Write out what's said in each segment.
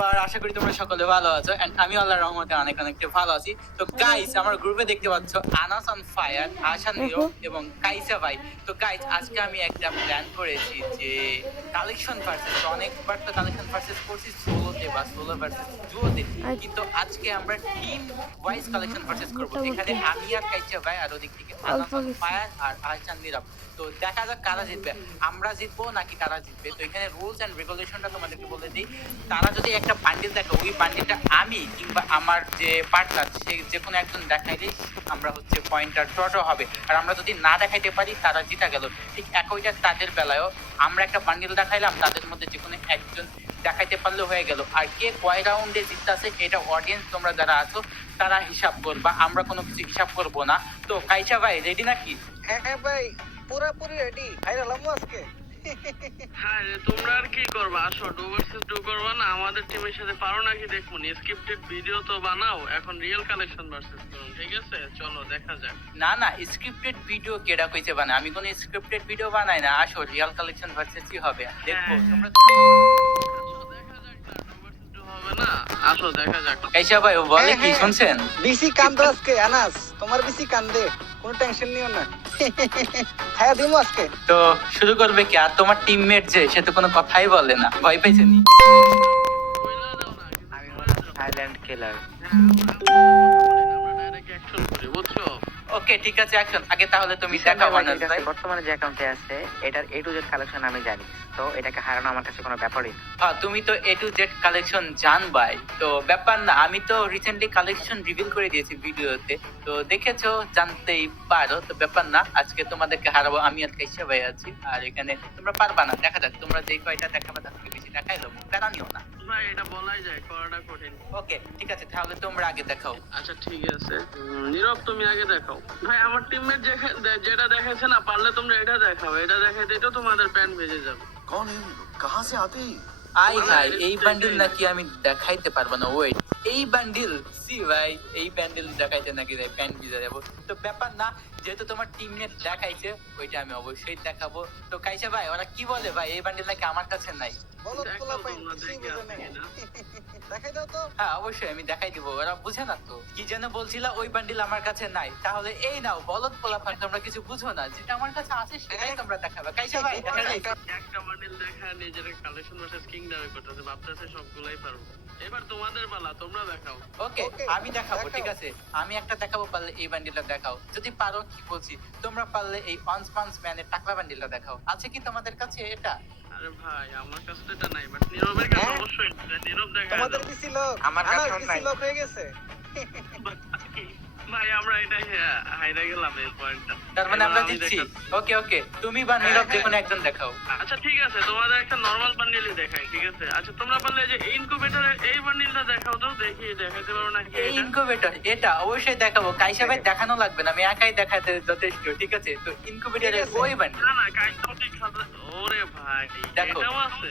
এবার আশা করি তোমরা সকলে ভালো আছো এন্ড আমি আল্লাহর রহমতে অনেক ভালো আছি। তো গাইস আমার গ্রুপে দেখতে পাচ্ছ আনাস অন ফায়ার, আশান নিরো এবং কাইসা ভাই। তো গাইস আজকে আমি একটা প্ল্যান করেছি যে কালেকশন ভার্সেস, অনেকবার তো কালেকশন ভার্সেস করছি সোলোতে বা সোলো ভার্সেস ডুওতে, কিন্তু আজকে আমরা টিম ওয়াইজ কালেকশন ভার্সেস করব। এখানে আমি আর কাইসা ভাই আর ওদিক থেকে আনাস অন ফায়ার আর আশান নিরো। তো দেখা যাক কারা জিতবে, আমরা জিতবো নাকি তারা জিতবে। তো এখানে রুলস এন্ড রেগুলেশনটা তোমাদেরকে বলে দিই। তারা যদি একটা বান্ডিল দেখো, ওই বান্ডিলটা আমি কিংবা আমার যে পার্টনার সে যে কোনো একজন দেখাইলে আমরা হচ্ছে পয়েন্টার ড্র হবে। আর আমরা যদি না দেখাইতে পারি তারা জিতা গেল। ঠিক একইটা তাদের বেলায়ও আমরা একটা বান্ডিল দেখাইলাম, তাদের মধ্যে যে কোনো একজন দেখাইতে পারলে হয়ে গেল। আর কে কয় রাউন্ডে জিততেছে এটা অডিয়েন্স তোমরা যারা আছো তারা হিসাব করবা, আমরা কোনো কিছু হিসাব করবো না। তো কাইসা ভাই রেডি নাকি? হ্যাঁ ভাই পুরোপুরি রেডি। ভাইরালাম আজকে। হ্যাঁ রে, তোমরা আর কি করবা? আসো, 2 ভার্সেস 2 করবা না? আমাদের টিমের সাথে পারো নাকি দেখুন। স্ক্রিপ্টেড ভিডিও তো বানাও, এখন রিয়েল কালেকশন ভার্সেস করুন, ঠিক আছে? চলো দেখা যাক। না না, স্ক্রিপ্টেড ভিডিও কেডা কইছে বানায়? আমি কোনো স্ক্রিপ্টেড ভিডিও বানাই না। আসো রিয়েল কালেকশন ভার্সেসই হবে, দেখবো তোমরা। আসো দেখা যাক না, 2 ভার্সেস 2 হবে না? আসো দেখা যাক। কাইসা ভাই ও বলে কি শুনছেন? বিসি কান্দো আজকে আনাস, তোমার বিসি কান্দে, কোনো টেনশন নিও না। খায়া দিমু আজকে। তো শুরু করবে কি? আর তোমার টিমমেট যে সে তো কোনো কথাই বলে না, ভয় পাইছে নি? কইলা দাও না, আমি সাইলেন্ট কিলার। আমরা ডাইরেক্ট অ্যাকশন করি, বুঝছো? ওকে ঠিক আছে, অ্যাকশন। আগে তাহলে তুমি দেখাও আনাস ভাই। বর্তমানে যে অ্যাকাউন্টে আছে এটার A to Z কালেকশন আমি জানি, তো এটাকে হারানো আমার কাছে কোনো ব্যাপারই না। হ্যাঁ তুমি তো A to Z কালেকশন জানবাই, তো ব্যাপার না। আমি তো রিসেন্টলি কালেকশন রিভিল করে দিয়েছি ভিডিওতে, তো দেখেছো, জানতেই পারো। তো ব্যাপার না, আজকে তোমাদেরকে হারাবো আমি আর কাইসা ভাই আছি। আর এখানে তোমরা পারবা না, দেখা যাক। তোমরা যেই কয়টা দেখাবে তার থেকে বেশি দেখাইলো, প্যারা নিও না। ভাই এটা বলাই যায়, করাটা কঠিন। ওকে ঠিক আছে, তাহলে তোমরা আগে দেখাও। আচ্ছা ঠিক আছে, নীরব তুমি আগে দেখাও। ভাই আমার টিমমেট যেটা দেখাচ্ছে না, পারলে তোমরা এটা দেখাও। এটা দেখাইতে তো তোমাদের প্যান্ট ভেজে যাবে। कौन है ये लोग? कहाँ से आते हैं? আই হাই, এই বান্ডিল নাকি আমি দেখাইতে পারবো না। ওয়েট, এই বান্ডিল সি ভাই, এই বান্ডিল দেখাইতে নাকি ভাই প্যান্ট ভিজে যাবো। তো ব্যাপার না, যেহেতু তোমার টিমমেট দেখাইছে ওইটা আমি অবশ্যই দেখাবো। তো কাইসা ভাই ওরা কি বলে ভাই, এই বান্ডিল নাকি আমার কাছে নাই? বলো দেখাও পোলা পাইন, তোমরা, কিছুই দেখি বুঝে আছে না। কিনা। দেখাই দাও তো। হ্যাঁ অবশ্যই আমি দেখাই দিব, ওরা বুঝে না তো। কি যেন বলছিলা, ওই বান্ডিল আমার কাছে নাই? তাহলে এই নাও বলদ পোলাপান, তোমরা কিছু বুঝো না। যেটা আমার কাছে আছে সেটাই তোমরা দেখাবে। কাইসা ভাই দেখা যাই। একটা বান্ডিল দেখা নিজের কালেকশন ভার্সেস কিং দাবি করতেছে, ভাবতেছে সবগুলাই পারবো। এবার তোমাদের পালা, তোমরা দেখাও। ওকে Okay, আমি দেখাবো, ঠিক দেখাও। আছে। আমি একটা দেখাবো, পারলে এই বান্ডিলটা দেখাও। যদি পারো, কি বলছি, তোমরা পারলে এই পাঁচ পাঁচ ম্যানের টাকলা বান্ডিলটা দেখাও। আছে কি তোমাদের কাছে এটা? আরে ভাই আমার কাছে তো এটা নাই, বাট নীরবের কাছে হ্যাঁ? অবশ্যই আছে। নীরব দেখা তোমাদের বিসি লোক, আমার আনাস কাছেও বিসি নাই। লোক হয়ে গেছে। ভাই আমরা এটা হাইরা গেলাম এই পয়েন্টটা। তার মানে আমরা এবার আমি দিচ্ছি। দেখাচ্ছি। ওকে ওকে, তুমি বা নীরব যে কোনো একজন দেখাও। আচ্ছা ঠিক আছে, তোমাদের একটা নরমাল বান্ডিলই দেখাই, ঠিক আছে? আচ্ছা তোমরা পারলে যে ইনকিউবেটরের এই বান্ডিলটা দেখাও তো, দেখি দেখাতে পারো নাকি এই এটা। ইনকিউবেটর এটা অবশ্যই দেখাবো। কাইসা ভাই দেখানো লাগবে না, আমি একাই দেখাতে যথেষ্ট, ঠিক আছে? তো ইনকিউবেটরের ঠিক আছে। ওই বান্ডিল না না কাইটাও ঠিক আছে। ওরে ভাই দেখো। এটাও আছে।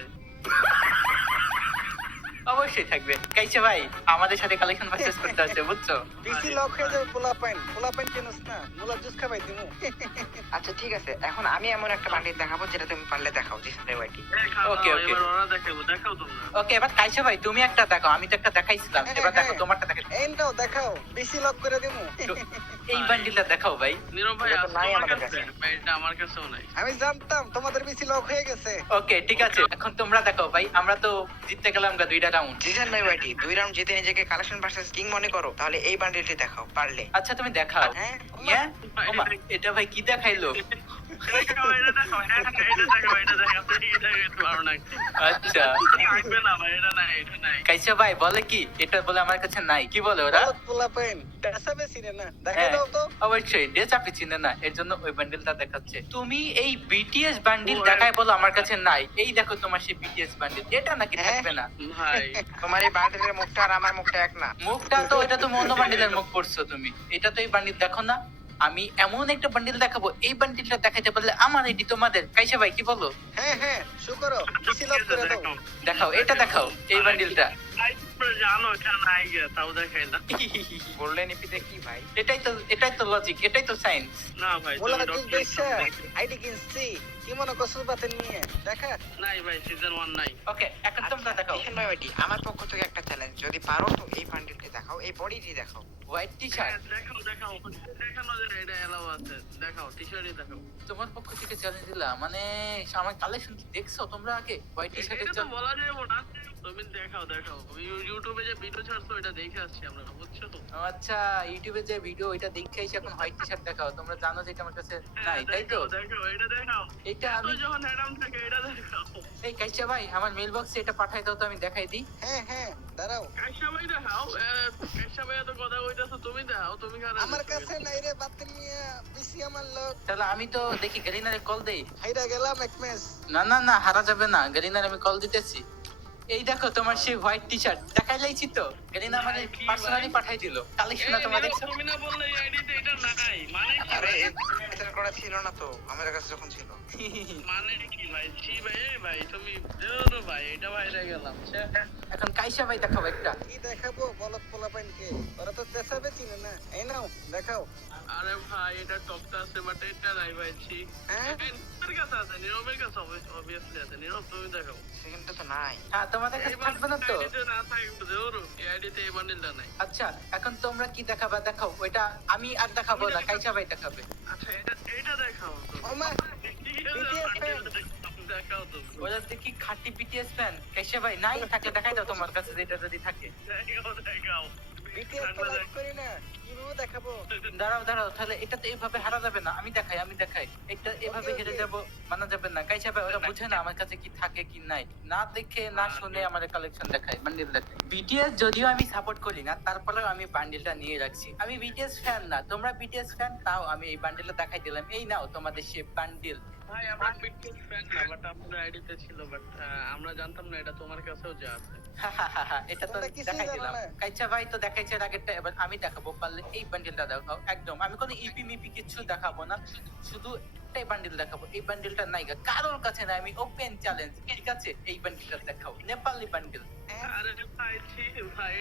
অবশ্যই থাকবে। কাইসা ভাই আমাদের সাথে কালেকশন পারচেজ করতে হচ্ছে, বুঝছো? বিসি লোক হয়ে যাবে পোলা পাইন। পোলা পাইন চিনোস না? মুলা জুস খাবাই দিমু। আচ্ছা ঠিক আছে, এখন আমি এমন একটা বান্ডিল দেখাবো যেটা তুমি পারলে দেখাও। জি স্যার ওয়াইটি। দেখাও, Okay, okay. এবার ওরা দেখাবো, দেখাও তোমরা। ওকে এবার কাইসা ভাই তুমি একটা দেখাও, আমি তো একটা দেখাইছিলাম, এবার দেখো তোমারটা দেখাই। এইটাও দেখাও, বিসি লোক করে দিমু। তো এই বান্ডিলটা দেখাও ভাই। নীরব ভাই এটা তো আছে নাই তোমার আমাদের কাছে? কাছে। ভাই এটা আমার কাছেও নাই। আমি জানতাম তোমাদের বিসি লোক হয়ে গেছে। ওকে ঠিক আছে, এখন তোমরা দেখাও ভাই। আমরা তো জিততে গেলাম গা 2টা রাউন্ড। জিজান ভাই ওয়াইটি 2 রাউন্ড জিতে নিজেকে কালেকশন ভার্সেস কিং মনে করো, তাহলে এই বান্ডিলটি দেখাও পারলে। আচ্ছা তুমি দেখাও। হ্যাঁ ইয়া ওমা, এটা ভাই কি দেখাইলো? দেখাও, এটা দেখাও, হ্যাঁ, এটা দেখাও, এটা দেখাও, এটা দেখাতে পারো নাকি? আচ্ছা থাকবে না ভাই, এটা নাই, এটা নাই। কাইসা ভাই বলে কি, এটা বলে আমার কাছে নাই, কি বলে ওরা? বলো পোলা পাইন, টাসা বেশি রে না। দেখাই হ্যাঁ, দাও তো। অবশ্যই ড্রেস আপনি চিনে না, এর জন্য ওই বান্ডিলটা দেখাচ্ছে। তুমি এই বিটিএস বান্ডিল ও, দেখাই বলো আমার কাছে নাই। এই দেখো তোমার সেই বিটিএস বান্ডিল, এটা নাকি হ্যাঁ। থাকবে না? ভাই তোমার এই বান্ডিলের মুখটা আর আমার মুখটা এক না। মুখটা তো, এটা তো অন্য বান্ডিলের মুখ পড়ছো তুমি। এটা তো এই বান্ডিল দেখো না। আমি এমন একটা বান্ডিল দেখাবো, এই বান্ডিলটা দেখাইতে পারলে আমার এটি তোমাদের। কাইসা ভাই কি বলো? হ্যাঁ হ্যাঁ, শু করো, বিসি লোক করে দাও। দেখাও, এটা দেখাও, এই বান্ডিলটা। জানো নাই গিয়া তাও দেখাইলাম। গোল্ডেন ইপিতে কি ভাই? এটাই তো লজিক, এটাই তো সায়েন্স। না ভাই মোলা তুমি তুই বেশা আইডি কিনছি কি মনে কসুর বাতে নিয়ে দেখা নাই ভাই সিজন 1 নাই। ওকে, এখন তোমরা দেখাও। দেখেন ভাই ওইটি আমার পক্ষ থেকে একটা চ্যালেঞ্জ, যদি পারো তো এই বান্ডিলটি দেখাও, এই বডিটি দেখাও। হোয়াইট টি হ্যাঁ, শার্ট দেখাও দেখানো যে এটা এলাও আছে, দেখাও টি-শার্টই দেখাও। তোমার পক্ষ থেকে চ্যালেঞ্জ দিলা, মানে আমার কালেকশন কি দেখছো তোমরা আগে? হোয়াইট টি এটা শার্টের তো বলা যাবে না, তুমি দেখাও ইউটিউবে যে ভিডিও ছাড়ছো এটা দেখে আসছি আমরা, বুঝছো তো? আচ্ছা, ইউটিউবে যে ভিডিও এটা দেখে এসে এখন হোয়াইট টি শার্ট দেখাও। তোমরা জানো যে এটা আমার কাছে হ্যাঁ, নাই, তাই তো? দেখাও এটা দেখাও। এটা আমি তো যখন অ্যাডাম থাকে এটা দেখাও। এই কাইসা ভাই আমার মেল বক্সে এটা পাঠাই দাও তো, আমি দেখাই দিই। হ্যাঁ দাঁড়াও কাইসা ভাই দেখাও, কাইসা ভাই এত কথা কইতাছো, তুমি দেখাও, তুমি কারে আমার কাছে নাই রে বাতে নিয়ে বিসি আমার লোক তাহলে আমি তো দেখি গেরিনারে কল দেই। হাইরা গেলাম এক ম্যাচ না হারা যাবে না, গেরিনারে আমি কল দিতেছি। এই দেখো তোমার সেই হোয়াইট টি শার্ট দেখাইলাইছি তো, গেরিনা আমাদের কি পার্সোনালি ভাই? পাঠাই দিল। কালেকশনটা তোমরা দেখছো? তুমি না বললে এই আইডিতে এটা নাই, মানে কি আরে ভাই? এটা করা ছিল না তো আমার কাছে যখন ছিল। মানে কি ভাই? জি ভাই, এই ভাই তুমি দেও ভাই, এটা বাইরে গেলাম। এখন কাইসা ভাই দেখাবো একটা। কি দেখাবো বলত পোলা পাইনকে ওরা তো দেখাবে চিনে না এই নাও দেখাও আরে ভাই এটা টপটা আছে বাট এটা নাই ভাই, ছি। হ্যাঁ? এর কাছে আছে, নীরবের কাছে অবভিয়াসলি আছে। নীরব তুমি দেখাও। সেখানটা তো নাই। হ্যাঁ, তোমাদের কাছে থাকবে না তো? আইডিতে না থাকবে দেওরো, এই আইডিতে এই বান্ডিলটা নাই। আচ্ছা, এখন তোমরা কি দেখাবা দেখাও। ওইটা আমি আর দেখাবো না, কাইসা ভাই দেখাবে। আচ্ছা এটা দেখাও তো। ওমা BTS fan। দেখাও তো। ওরা দেখি খাঁটি বিটিএস ফ্যান। কাইসা ভাই নাই থাকলে দেখাই দাও তোমার কাছে, যেটা যদি থাকে। দেখাও। বিটিএস তো লাইক করি না কিভাবে দেখাবো দাঁড়াও, তাহলে এটা তো এইভাবে হারা যাবে না। আমি দেখাই এটা এভাবে হেরে যাব, মানা যাবে না। কাইসা ভাই ওরা বুঝে না আমার কাছে কি থাকে কি নাই, না দেখে না শুনে আমাদের কালেকশন দেখায়, বান্ডিল দেখায়। বিটিএস যদিও আমি সাপোর্ট করি না, তারপরেও আমি বান্ডিলটা নিয়ে রাখছি। আমি বিটিএস ফ্যান না, তোমরা বিটিএস ফ্যান, তাও আমি এই বান্ডিলটা দেখাই দিলাম। এই নাও তোমাদের সে বান্ডিল। ভাই আমরা বিটকয়েন ফ্যান না, বাট আমাদের আইডিতে ছিল, বাট আমরা জানতাম না এটা তোমার কাছেও যে আছে। এটা তো তোমরা কিছুই দেখাই জানো দিলাম। না। কাইচা ভাই তো দেখাইছে এর আগেরটা, এবার আমি দেখাবো। পারলে এই বান্ডিলটা দেখাও একদম। আমি কোনো ইপি মিপি কিছু দেখাবো না, শুধু একটাই বান্ডিল দেখাবো। এই বান্ডিলটা নাই গা, কারোর কাছে না। আমি ওপেন চ্যালেঞ্জ, ঠিক আছে? এই বান্ডিলটা দেখাও, নেপালি বান্ডিল। আরে ভাই ছি ভাই,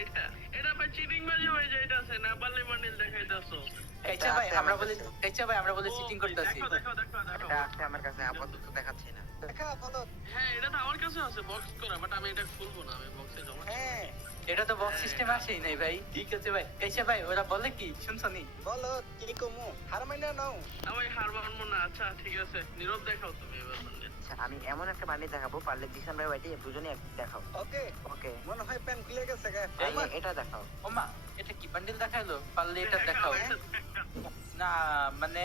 এটা ভাই চিটিং বাজি হয়ে যাইতাছে না, পারলে বান্ডিল দেখাইতাছো। কাইচা ভাই আমরা বলে চিটিং করতেছি। দেখাও এটা আছে আমার কাছে, আপাতত দেখাচ্ছি না। দেখা বলো হ্যাঁ এটা তো আমার কাছে আছে বক্স করা, বাট আমি এটা খুলবো না, আমি বক্সে জমা। হ্যাঁ এটা তো বক্স সিস্টেম আসেই নাই ভাই। ঠিক আছে ভাই, কাইচা ভাই ওরা বলে কি শুনছনি? বলো কি কমু হার মাইনা নাও আমি হার মানবো না। আচ্ছা ঠিক আছে, নীরব দেখাও তুমি এবার বান্ডিল। আচ্ছা আমি এমন একটা বান্ডিল দেখাবো, পারলে জিসান ভাই ওইটি দুজনেই দেখাও। ওকে ওকে মনে হয় প্যান খুলে গেছে গা পারলে এটা দেখাও। ওমা, এটা কি বান্ডিল দেখাইলো? পারলে এটা দেখাও। না মানে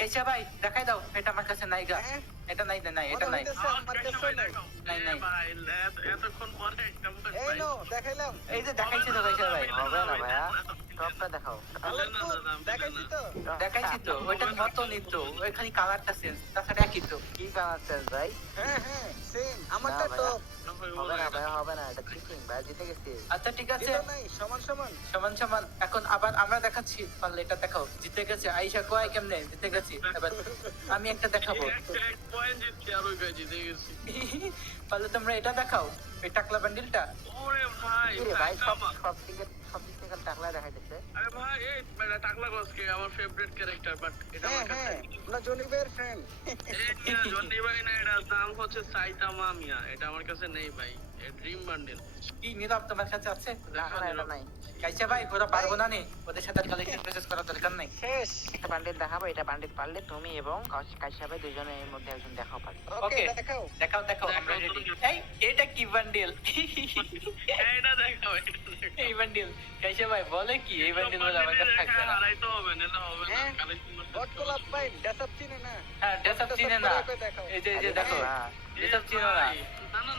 কাইচা ভাই দেখাই দাও, এটা আমার কাছে নাই গা। হ্যাঁ এটা নাই, এটা নাই। আমার কাছে নাই নাই। ভাই এতক্ষণ পরে একটা এই নো দেখাইলাম এই যে দেখাইছি তো কাইচা ভাই। হবে না ভাইয়া, টপটা দেখাও। ভালো তো দেখাইছি তো দেখাইছি তো, ওইটার মতনই তো, ওই খালি কালারটা চেঞ্জ, তাছাড়া একই তো। কি কালার চেঞ্জ ভাই? হ্যাঁ সেম আমারটা না, টপ হবে না ভাইয়া, হবে না, এটা চিটিং ভাই, জিতে গেছি। আচ্ছা ঠিক আছে, দিলো নাই সমান সমান সমান। এখন আবার আমরা দেখাচ্ছি, পারলে এটা দেখাও। জিতে গেছে আইসা কয় কেমনে জিতে গেছি। এবার আমি একটা দেখাবো, এক পয়েন্ট জিতছি আর ওই গাই জিতে গেছি। পারলে তোমরা এটা দেখাও, এই টাকলা বান্ডিলটা। ওরে ভাই কি রে ভাই, সব টাকলা। সব দিক থেকে টাকলা দেখাইতেছে। আরে ভাই এই মানে টাকলা গসকে আমার ফেভারিট ক্যারেক্টার, বাট এটা আমার কাছে আমরা জনি ভাইয়ের ফ্রেন্ড এই জনি ভাই না, এটা নাম হচ্ছে সাইতামা মিয়া, এটা আমার কাছে নেই ভাই। এই ড্রিম বান্ডেল কি নীরব তোমার কাছে আছে? না না, এটা নাই। কাইসা ভাই ওরা পারবো না নে, ওদের সাথে কালেকশন প্রসেস করার দরকার নাই। শেষ একটা বান্ডিল দেখাবো, এটা বান্ডিল পারলে তুমি এবং কাইসা ভাই দুজনের এর মধ্যে একজন দেখাও পারবে। ওকে Okay. দেখাও দেখাও আমরা রেডি। এই এটা কি বান্ডিল? এটা দেখাও, এটা দেখাও। এই বান্ডিল কাইসা ভাই বলে কি এই বান্ডিল বলে আমার কাছে থাকবে না। হারাইতে হবে না, না হবে না, হ্যাঁ। কালেকশন বট গোলাপ পাই ডেসাপ চিনে না হ্যাঁ, ড্রেসআপ চিনে না। দেখাও এই যে দেখো, ড্রেসআপ চিনে না।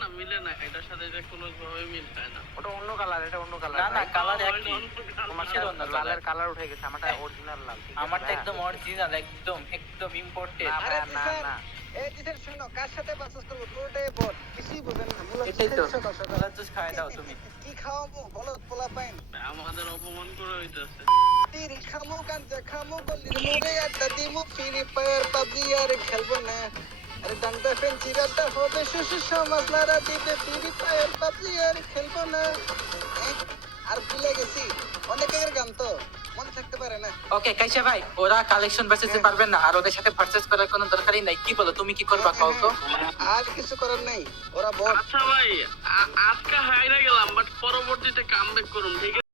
না মিলে না, এটার সাথে এটা কোনো ভাবে মিল খায় না। ওটা অন্য কালার, এটা অন্য কালার। না কালার ওই একই। অন্য colour। তোমারটা কিসের অন্য colour? লালের কালার উঠে গেছে, আমারটা অরিজিনাল লাল। ঠিক আছে আমারটা ভাইয়া? একদম অরিজিনাল, একদম ইম্পোর্টেড। না আরে ভাইয়া, না জিসান, না। এই জিসান শোনো কার সাথে বাসস করব পুরোটাই বট কিছুই বুঝেন না মূলত এটাই তো, সকাল সকাল কলার জুস খাওয়াই দাও তুমি। কি খাওয়াবো বলো পোলা পাইন আমাদের অপমান করে হইতাছে। তিরি খামু গাঞ্জা খামু গলির মোড়ে আড্ডা দিমু ফ্রি ফায়ার পাবজি আর খেলবো না আরে ডান্ডা ফেন্সি রাড্ডা হবে শিশু সমাজ লারা দিবে ফ্রি ফায়ার পাবজি আর খেলবো না ভুলে গেছি অনেক আগের গান তো মনে থাকতে পারে না। ওকে কাইসা ভাই, ওরা কালেকশন ভার্সেসে পারবেন না, আর ওদের সাথে ভার্সেস করার কোনো দরকারই নাই। কি বলো, তুমি কি করবা কও তো? আর কিছু করার নাই, ওরা বট। আচ্ছা ভাই, আজকে হাইরা গেলাম বাট পরবর্তীতে কামব্যাক করুন, ঠিক আছে?